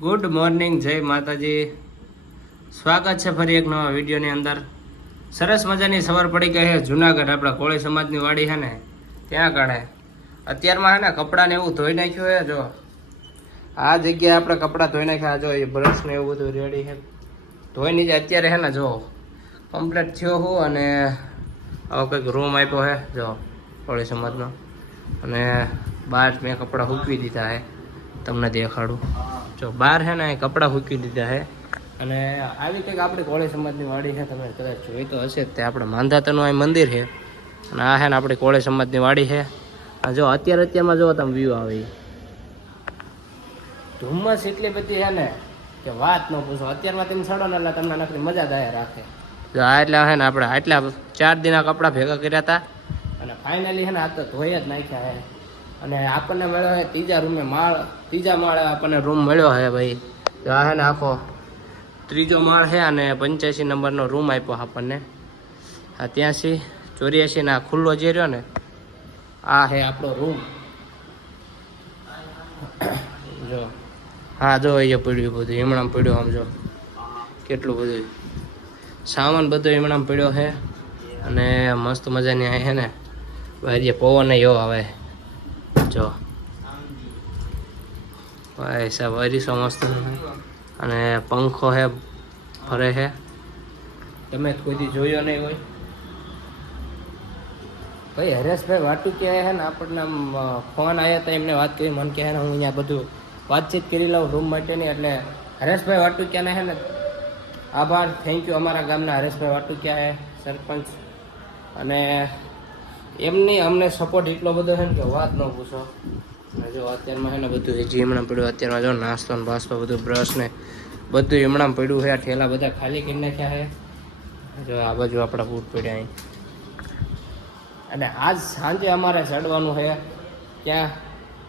Good morning જય માતાજી. સ્વાગત છે ફરી એક નવા વિડીયોની અંદર. સરસ મજાની સવાર પડી ગઈ છે. જુનાગઢ આપણા કોળી સમાજની વાડી છે ને, ત્યાં કાઢે. અત્યારમાં છે ને કપડાને એવું ધોઈ નાખ્યું છે, જો. આ જગ્યાએ આપણે કપડાં ધોઈ નાખ્યા, જો, એ બ્રશને એવું બધું રેડી છે. ધોઈ નીચે અત્યારે છે ને, જો કમ્પ્લીટ થયો હું અને આવો કંઈક રૂમ આપ્યો છે, જો, કોળી સમાજનો. અને બહાર મેં કપડાં સૂકવી દીધા છે. તમને દેખાડું. જો બહાર છે ને કપડાં મૂકી દીધા છે. અને આવી કંઈક આપણી કોળી સમાજની વાડી છે, તમે કદાચ જોઈ તો હશે. તે આપણે માંધાતાનું અહીં મંદિર છે. અને આ છે ને આપણી કોળી સમાજની વાડી છે. આ જો અત્યારે અત્યારમાં જો તમે વ્યૂ આવે ધુમ્મસ એટલી બધી છે ને કે વાત ન પૂછો. અત્યારમાં તમે ચડો ને એટલે તમને નકરી મજા દાયા રાખે. જો આ એટલે છે ને આપણે આટલા ચાર દિના કપડાં ભેગા કર્યા હતા. અને ફાઇનલી છે ને આ તો ધોઈ જ નાખ્યા છે. અને આપણને મળ્યો છે ત્રીજા રૂમે માળ. ત્રીજા માળે આપણને રૂમ મળ્યો છે ભાઈ. આ છે ને આખો ત્રીજો માળ છે અને પંચ્યાસી નંબરનો રૂમ આપ્યો આપણને. આ ત્યાંસી ચોર્યાસી ના ખુલ્લો જે રહ્યો ને, આ છે આપણો રૂમ. જો. હા, જો અહીંયા પડ્યું બધું હમણાં પડ્યું આમ જો. કેટલું બધું. સામાન બધો હમણાં પડ્યો છે. અને મસ્ત મજાની આ છે ને બહાર પવન એવો આવે જો. ભાઈ સાહેબ અરીસો મસ્ત અને પંખો છે ફરે છે તમે કોઈ દી જોયો નહીં હોય. ભાઈ, હરેશભાઈ વાટુકિયા છે ને? આપણને આમ ફોન આવ્યા હતા એમને વાત કરી, મને કહે ને હું અહીંયા બધું વાતચીત કરી લઉં રૂમ માટેની, એટલે હરેશભાઈ વાટું ક્યાં હે ને? આભાર થેન્ક યુ અમારા ગામના હરેશભાઈ વાટુકિયા હે, સરપંચ. અને એમની અમને સપોર્ટ એટલો બધો છે ને કે વાત ન પૂછો. જો અત્યારમાં છે ને બધું હજી હમણાં પડ્યું. અત્યારમાં જો નાસ્તો ને બાસ્તો બધું બ્રશ ને બધું હમણાં પડ્યું છે. આ ઠેલા બધા ખાલી કરી નાખ્યા છે. જો આ બાજુ આપણા બૂટ પડ્યા અહીં. અને આજ સાંજે અમારે ચડવાનું છે. ક્યાં?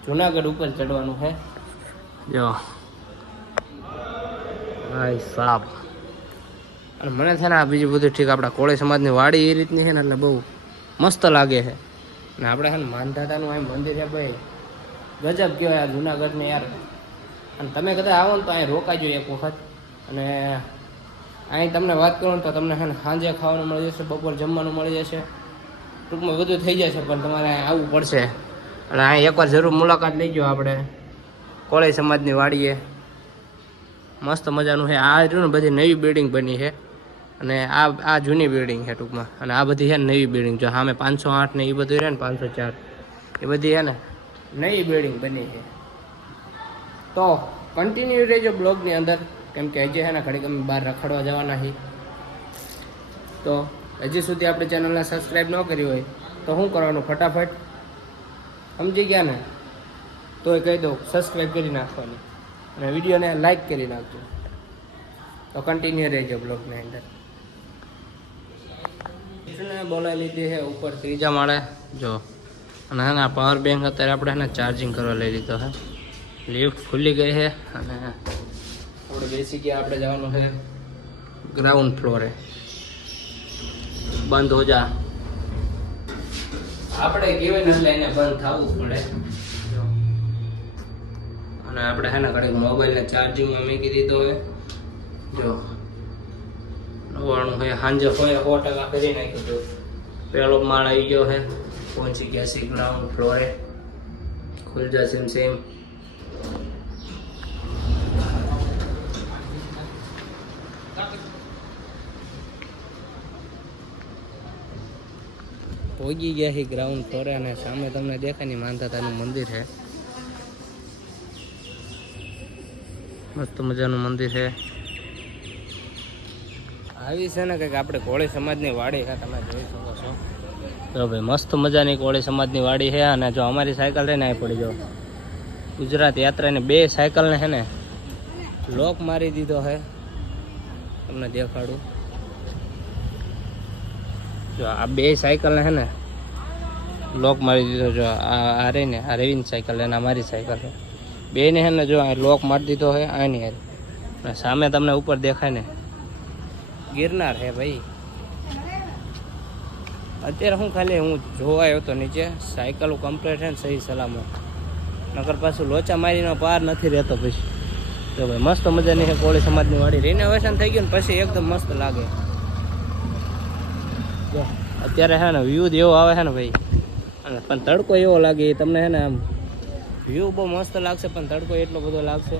જુનાગઢ ઉપર ચડવાનું છે. જો. ભાઈ સાપ અને મને છે ને આ બીજું બધું ઠીક આપણા કોળી સમાજની વાડી એ રીતની છે ને એટલે બહુ મસ્ત લાગે છે. ને આપણે ને માનધાતાનું અહીં મંદિર છે ભાઈ, ગજબ કહેવાય આ જુનાગઢને યાર. અને તમે કદાચ આવો ને તો અહીં રોકાજો એક વખત. અને અહીં તમને વાત કરું તો તમને હે સાંજે ખાવાનું મળી જશે, બપોર જમવાનું મળી જશે. ટૂંકમાં બધું થઈ જશે, પણ તમારે અહીં આવવું પડશે. અને અહીં એકવાર જરૂર મુલાકાત લઈ જાઓ આપણે. કોળી સમાજની વાડીએ. મસ્ત મજાનું છે. આ રહ્યું ને બધી નવી બિલ્ડિંગ બની છે. અને આ આ જૂની બિલ્ડિંગ છે ટૂંકમાં. અને આ બધી છે ને નવી બિલ્ડિંગ જો સામે પાંચસો આઠ ને એ બધું રહે ને પાંચસો ચાર. એ બધી છે ને નવી બિલ્ડિંગ બની છે. તો કન્ટિન્યુ રહેજો બ્લોગની અંદર. કેમ કે હજી છે ને ઘડીક અમે બહાર રખડવા જવાના છીએ. તો હજી સુધી આપણે ચેનલને સબસ્ક્રાઈબ ન કરી હોય તો શું કરવાનું? ફટાફટ સમજી ગયા ને? તોય કહી દઉં સબસ્ક્રાઈબ કરી નાખવાની. અને વિડીયોને લાઈક કરી નાખજો. તો કન્ટિન્યુ રહેજો બ્લોગની અંદર. ને બોલાવી લીધી છે ઉપર ત્રીજા માળે, જો. અને હે ને પાવર બેંક અત્યારે આપણે હે ને ચાર્જિંગ કરવા લઈ લીધો છે લિફ્ટ ખુલ્લી ગઈ છે અને આપણે બેસી ગયા, આપણે જવાનું છે ગ્રાઉન્ડ ફ્લોરે બંધ હો જા. આપણે કેવી ને એટલે એને બંધ થવું પડે. અને આપણે હે ને ઘડીક મોબાઈલને ચાર્જિંગમાં મૂકી દીધો હોય જો. નવાણું હે સાંજે હોય સો ટકા કરી નાખ્યું પહેલો માળ આવી ગયો છે પહોંચી ગયા સી ગ્રાઉન્ડ ફ્લોરે ખુલ જા સેમ સેમ. પહોંચી ગયા છે ગ્રાઉન્ડ ફ્લોરે અને સામે તમને દેખાય ને માનતાતાનું મંદિર છે મસ્ત મજાનું મંદિર છે આવી છે ને કંઈક આપણે કોળી સમાજની વાડી છે, તમે જોઈ શકો છો. તો ભાઈ, મસ્ત મજાની કોળી સમાજની વાડી છે અને જો અમારી સાયકલ છે ને અહીં પડી જો. ગુજરાત યાત્રાની બે સાયકલને છે ને, લોક મારી દીધો છે. તમને દેખાડું. જો આ બે સાયકલને છે ને, લોક મારી દીધો જો. આ રહીને આ રેવીન સાયકલ અને અમારી મારી સાયકલ છે. બેને છે ને જો આ લોક મારી દીધો છે, આની હારે. સામે તમને ઉપર દેખાય ને ગિરનાર હે ભાઈ. અત્યારે હું ખાલી હું જોવા આવ્યો હતો નીચે. સાયકલ કમ્પ્લીટ છે ને સહી સલામત. નકર પાછું લોચા મારીનો પાર નથી રહેતો પછી તો ભાઈ મસ્ત મજાની છે, કોળી સમાજની વાડી. રિનોવેશન થઈ ગયું ને પછી એકદમ મસ્ત લાગે. અત્યારે હે ને વ્યૂ એવો આવે છે ને ભાઈ. અને પણ તડકો એવો લાગે તમને હે ને આમ. વ્યૂ બહુ મસ્ત લાગશે, પણ તડકો એટલો બધો લાગશે.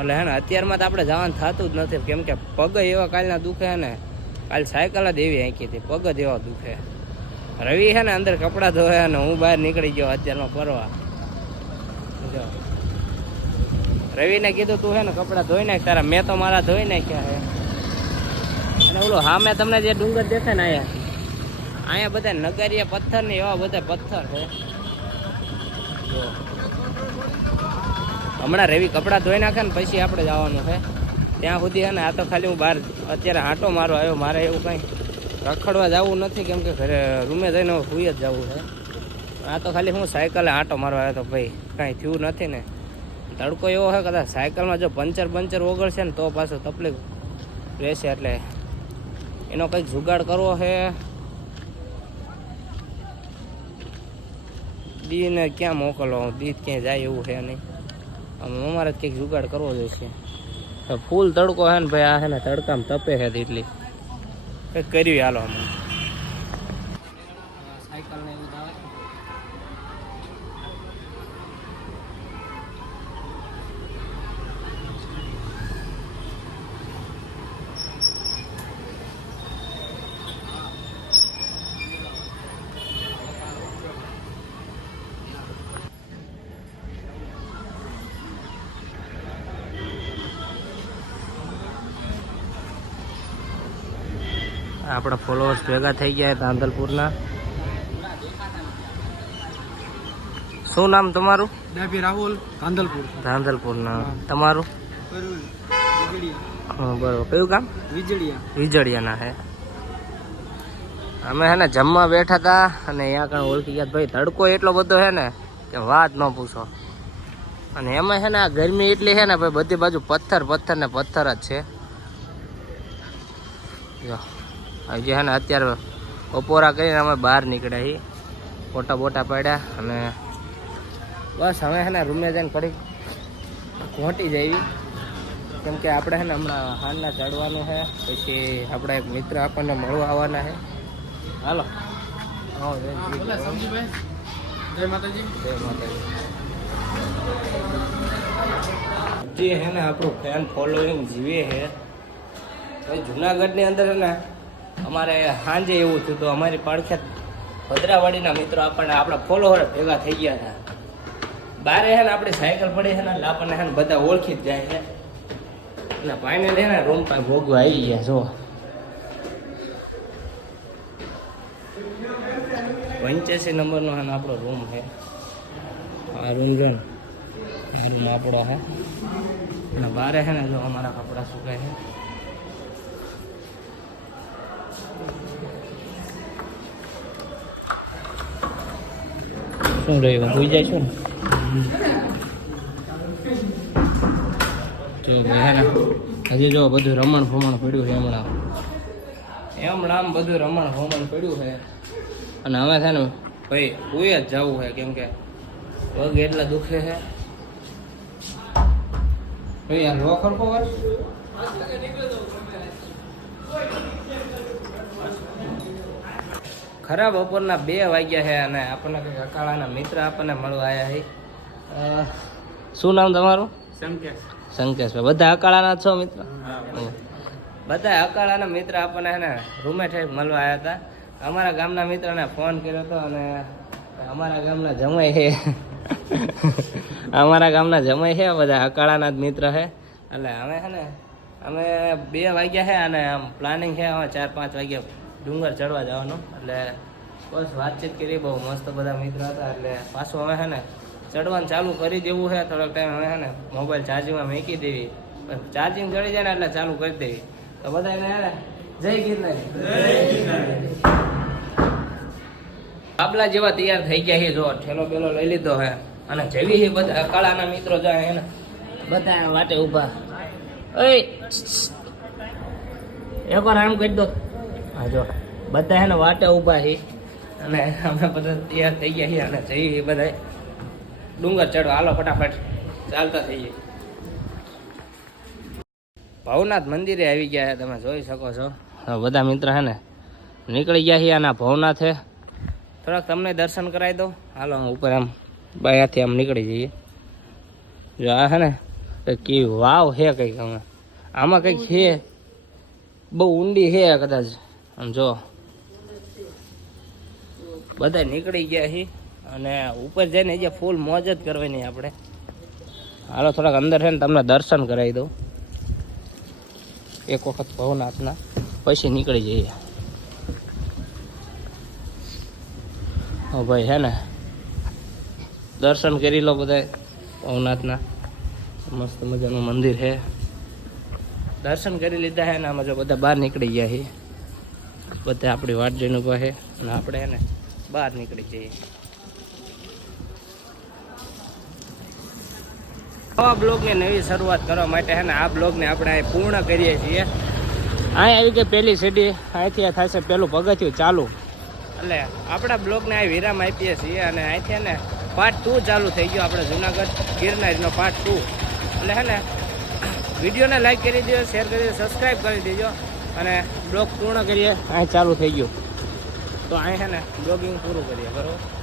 એટલે હે ને, અત્યારમાં તો આપણે જવાનું થતું જ નથી. કેમ કે પગ એવા કાલના દુખે ને, કાલ સાયકલ જ એવી આંકી હતી. પગ જ એવા દુખે. રવિ છે ને, અંદર કપડાં ધોયા અને હું બહાર નીકળી ગયો અત્યારમાં ફરવા જો. રવિને કીધું, તું છે ને, કપડાં ધોઈ નાખ તારા. મેં તો મારા ધોઈ નાખ્યા હે. અને ઓલું, હા, મેં તમને જે ડુંગર દેખે ને અહીંયા અહીંયા બધા નગરિયા પથ્થર ને એવા બધા પથ્થર છે જો. હમણાં રેવી કપડાં ધોઈ નાખે ને પછી આપણે જવાનું છે. ત્યાં સુધી છે ને આ તો ખાલી હું બહાર અત્યારે આંટો મારો આવ્યો, મારે એવું કંઈ રખડવા જવું નથી, કેમ કે ઘરે રૂમે જઈને હું સુઈ જ જવું છે. આ તો ખાલી હું સાયકલે આંટો મારવા આવ્યો તો ભાઈ, કાંઈ થયું નથી ને. તડકો એવો છે કદાચ સાયકલમાં જો પંચર પંચર ઓગળશે ને તો પાછું તકલીફ રહેશે એટલે એનો કંઈક જુગાડ કરવો છે. દીને ક્યાં મોકલવો દી ક્યાંય જાય એવું છે નહીં. અમારે કંઈક જુગાડ કરવો જોઈશે. ફૂલ તડકો છે ને ભાઈ, આ હે ને તડકામાં તપે છે એટલી કંઈક કર્યું હાલો અમે આપણા ફોલોઅર્સ ભેગા થઈ ગયા તાંદલપુરના શું નામ તમારું? ડાભી રાહુલ કાંદલપુર ધાંધલપુરના તમારું? હા બરોબર. કયું કામ વીજળિયા. વીજળિયાના હે. અમે હે ને જમવા બેઠા હતા અને અહીંયા કણ ઓળખી ગયા. ભાઈ તડકો એટલો બધો છે ને કે વાત ન પૂછો. અને એમાં છે ને આ ગરમી એટલી છે ને ભાઈ બધી બાજુ પથ્થર પથ્થર ને પથ્થર જ છે. જો. હજી છે ને અત્યારે બપોરા કરીને અમે બહાર નીકળ્યા છીએ. ફોટા બોટા પાડ્યા અને બસ હવે છે ને રૂમે જઈને ફરી ઘોંટી જઈ કેમ કે આપણે છે ને હમણાં હાલના ચડવાનું છે પછી આપણા એક મિત્ર આપણને મળવા આવવાના છે હાલો. માતાજી. જય માતાજી. જે છે ને આપણું ફેન ફોલોઈંગ જીવે છે જુનાગઢની અંદર છે ને અમારે સાંજે એવું થયું તો અમારી પડખે ભદ્રાવાડીના મિત્રો આપણને આપણા ફોલોવર ભેગા થઈ ગયા હતા. બારે હે ને આપણી સાયકલ પડી છે ને આપણને છે ને બધા ઓળખી જ જાય છે એટલે ફાઇનલ છે ને રૂમ પાસે ભોગવા આવી ગયા જો પંચ્યાસી નંબરનો હે ને આપણો રૂમ છે આ રૂમ આપણો છે અને બારે છે ને જો અમારા કપડાં સુકાય છે શું રહ્યું ભૂઈ જાય જો ભાઈ હજી જો બધું રમણ ભમણ પડ્યું છે હમણાં. હમણાં બધું રમણ ભમણ પડ્યું છે. અને હવે છે ને, ભાઈ કોઈ જ જવું છે, કેમ કે પગ એટલા દુખે છે. ભાઈ યાર લો ખરખો ખરા બપોરના બે વાગ્યા છે અને આપણને કંઈક અકાળાના મિત્ર આપણને મળવા આવ્યા છે શું નામ તમારું? સંકેશ સંકેશભાઈ બધા અકાળાના છો મિત્ર? બધા. અકાળાના મિત્ર આપણને ને રૂમે ઠેક મળવા આવ્યા હતા અમારા ગામના મિત્રને ફોન કર્યો હતો અને અમારા ગામના જમાઈ છે અમારા ગામના જમાઈ છે બધા અકાળાના જ મિત્ર છે એટલે અમે છે ને અમે બે વાગ્યા છે અને આમ પ્લાનિંગ છે હવે ચાર પાંચ વાગ્યા ડુંગર ચડવા જવાનું. એટલે બસ વાતચીત કરી, બહુ મસ્ત બધા મિત્રો હતા. એટલે પાછું અમે છે ને, ચડવાનું ચાલુ કરી દેવું છે થોડોક ટાઈમ હવે છે ને મોબાઈલ ચાર્જિંગમાં મૂકી દેવી. ચાર્જિંગ ચડી જાય ને એટલે ચાલુ કરી દેવી. તો બધા એને હે જય ગિરનારી. બાબલા જેવા તૈયાર થઈ ગયા છે. જો, ઠેલો પેલો લઈ લીધો હે. અને જેવી છે બધા કળાના મિત્રો જાય એને બધા વાટે ઊભા. ઓય એકવાર આમ કરી દો. હા જો બધા એને વાટે ઊભા છે અને અમે બધા તૈયાર થઈ ગયા છીએ અને જઈએ બધા ડુંગર ચડો હાલો, ફટાફટ ચાલતા થઈએ. ભવનાથ મંદિરે આવી ગયા છે તમે જોઈ શકો છો. બધા મિત્ર હે ને, નીકળી ગયા છીએ આના ભવનાથ. છે થોડાક તમને દર્શન કરાવી દઉં. હાલો ઉપર આમ બાયાથી આમ નીકળી જઈએ. જો આ હે ને કી વાવ છે કંઈક અમે આમાં કંઈક છે. બહુ ઊંડી છે કદાચ. જો. બધા નીકળી ગયા છે અને ઉપર જઈને જે ફૂલ મોજ જ કરવાની આપણે. હાલો, થોડાક અંદર છે ને તમને દર્શન કરાવી દઉં. એક વખત ભવનાથના. પછી નીકળી જઈએ. હો ભાઈ, હે ને? દર્શન કરી લો બધા ભવનાથના. મસ્ત મજાનું મંદિર છે દર્શન કરી લીધા છે ને આમાં જો બધા બહાર નીકળી ગયા છે બધા આપણી વાટ જઈને ઊભા છે અને આપણે એને બહાર નીકળી જઈએ. નવા બ્લોગની નવી શરૂઆત કરવા માટે છે ને આ બ્લોગને આપણે અહીં પૂર્ણ કરીએ છીએ. અહીં આવી ગઈ પહેલી સીડી. અહીંથી આ થશે પહેલું પગથિયું ચાલુ. એટલે આપણા બ્લોગને અહીં વિરામ આપીએ છીએ અને અહીંથી ને પાર્ટ ટુ ચાલુ થઈ ગયો આપણે જુનાગઢ ગિરનારીનો પાર્ટ ટુ એટલે હે ને વિડીયોને લાઈક કરી દેજો શેર કરી દેજો સબસ્ક્રાઈબ કરી દેજો. અને બ્લોગ પૂર્ણ કરીએ. અહીં ચાલુ થઈ ગયું. તો અહીં છે ને બ્લોગિંગ પૂરું કરીએ, બરાબર?